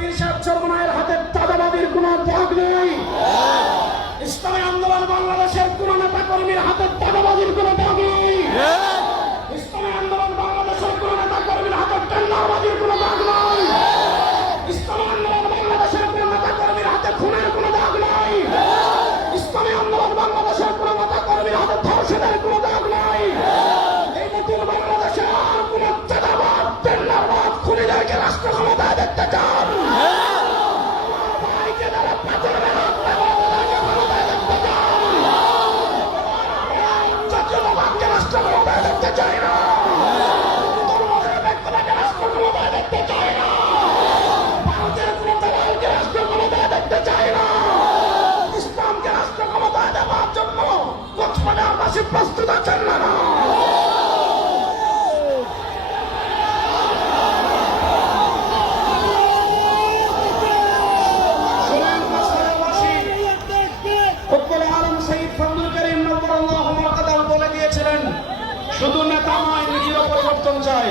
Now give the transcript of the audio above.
পীর সাহেব চরমনায়ের হাতে চাঁদাবাজির কোনো দাগ নেই। ইসলামী আন্দোলন বাংলাদেশের কোন নেতা কর্মীর হাতে চাঁদাবাজির কোনো দাগ নেই। ইসলামী আন্দোলন বাংলাদেশের কোন নেতা কর্মীর হাতে টেন্ডারবাজির কোনো দাগ নাই। ইসলামী আন্দোলন বাংলাদেশের কোন নেতা কর্মীর হাতে খুনের কোনো দাগ নাই। ইসলামী আন্দোলন বাংলাদেশের কোন নেতা কর্মীর হাতে ধর্ষণের কোনো দাগ নাই। এই নতুন বাংলাদেশে আর কোন চাঁদাবাজ টেন্ডারবাজ খুনিদেরকে রাষ্ট্র ক্ষমতায় দেখতে চান? ভাইকে যারা পাথরে হত্যা করে তাদেরকে ক্ষমতায় দেখতে চান? জাতীয়তাবাদকে রাষ্ট্র ক্ষমতায় দেখতে চাই না। ধর্মের ব্যক্তিটাকে রাষ্ট্র ক্ষমতায় দেখতে চাই না। ভারতের কোন দালালকে রাষ্ট্র ক্ষমতায় দেখতে চাই না। ইসলামকে রাষ্ট্র ক্ষমতায় দেওয়ার জন্য কক্সবাজারবাসী প্রস্তুত আছেন না? শুধু নেতা নয়, নিজেরও পরিবর্তন চাই।